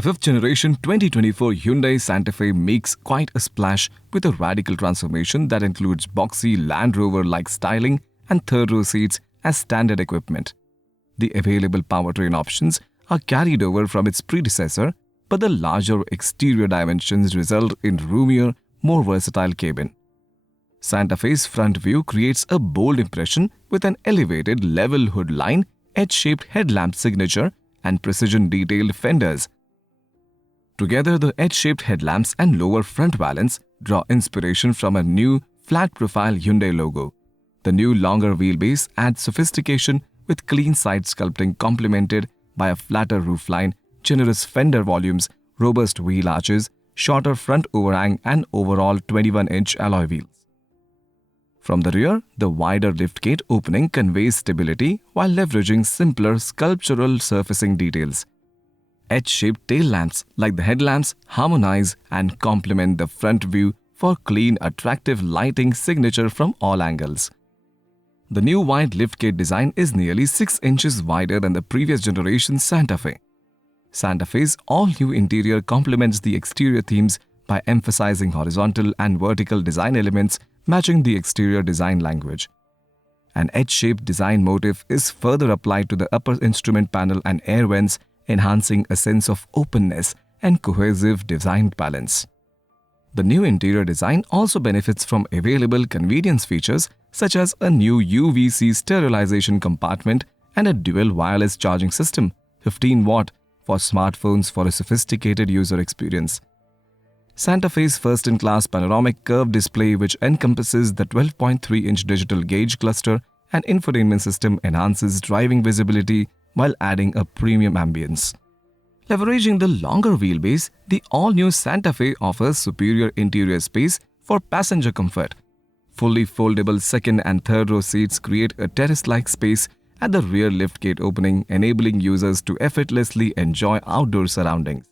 The 5th generation 2024 Hyundai Santa Fe makes quite a splash with a radical transformation that includes Boxy Land Rover-like styling and third-row seats as standard equipment. The available powertrain options are carried over from its predecessor, but the larger exterior dimensions result in roomier, more versatile cabin. Santa Fe's front view creates a bold impression with an elevated level hood line, edge-shaped headlamp signature, and precision-detailed fenders. Together, the edge-shaped headlamps and lower front valance draw inspiration from a new, flat-profile Hyundai logo. The new longer wheelbase adds sophistication with clean side sculpting complemented by a flatter roofline, generous fender volumes, robust wheel arches, shorter front overhang, and overall 21-inch alloy wheels. From the rear, the wider liftgate opening conveys stability while leveraging simpler sculptural surfacing details. Edge-shaped tail lamps like the headlamps harmonize and complement the front view for clean, attractive lighting signature from all angles. The new wide liftgate design is nearly 6 inches wider than the previous generation's Santa Fe. Santa Fe's all-new interior complements the exterior themes by emphasizing horizontal and vertical design elements matching the exterior design language. An edge-shaped design motif is further applied to the upper instrument panel and air vents, enhancing a sense of openness and cohesive design balance. The new interior design also benefits from available convenience features such as a new UVC sterilization compartment and a dual wireless charging system, 15-watt, for smartphones for a sophisticated user experience. Santa Fe's first-in-class panoramic curved display, which encompasses the 12.3-inch digital gauge cluster and infotainment system, enhances driving visibility while adding a premium ambience. Leveraging the longer wheelbase, the all-new Santa Fe offers superior interior space for passenger comfort. Fully foldable second and third row seats create a terrace-like space at the rear liftgate opening, enabling users to effortlessly enjoy outdoor surroundings.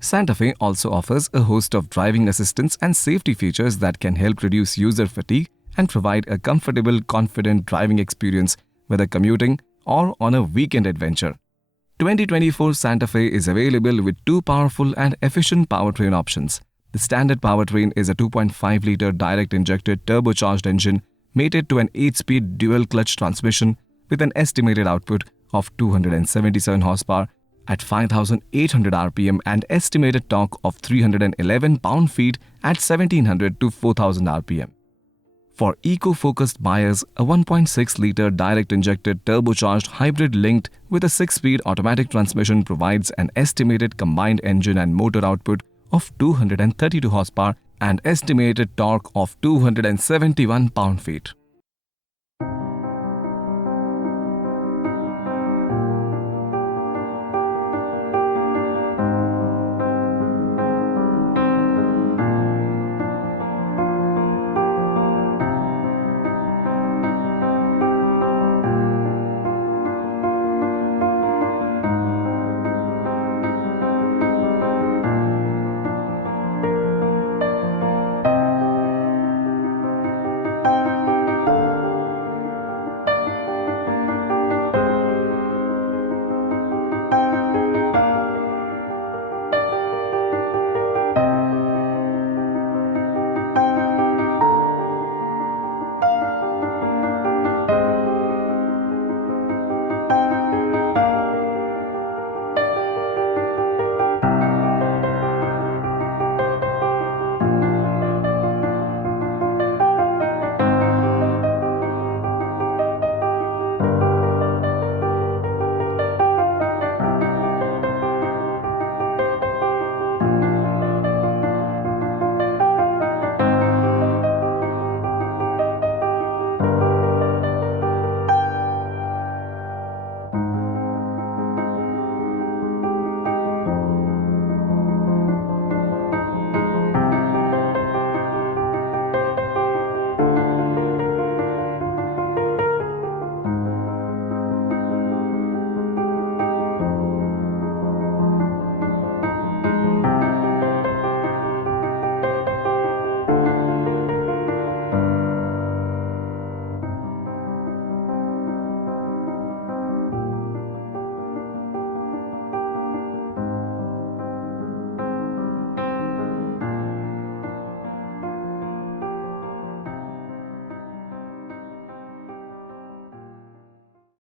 Santa Fe also offers a host of driving assistance and safety features that can help reduce user fatigue and provide a comfortable, confident driving experience whether commuting or on a weekend adventure. 2024 Santa Fe is available with two powerful and efficient powertrain options. The standard powertrain is a 2.5-liter direct-injected turbocharged engine mated to an 8-speed dual-clutch transmission with an estimated output of 277 horsepower at 5,800 rpm and estimated torque of 311 pound-feet at 1,700 to 4,000 rpm. For eco-focused buyers, a 1.6-liter direct-injected turbocharged hybrid linked with a 6-speed automatic transmission provides an estimated combined engine and motor output of 232 horsepower and estimated torque of 271 pound-feet.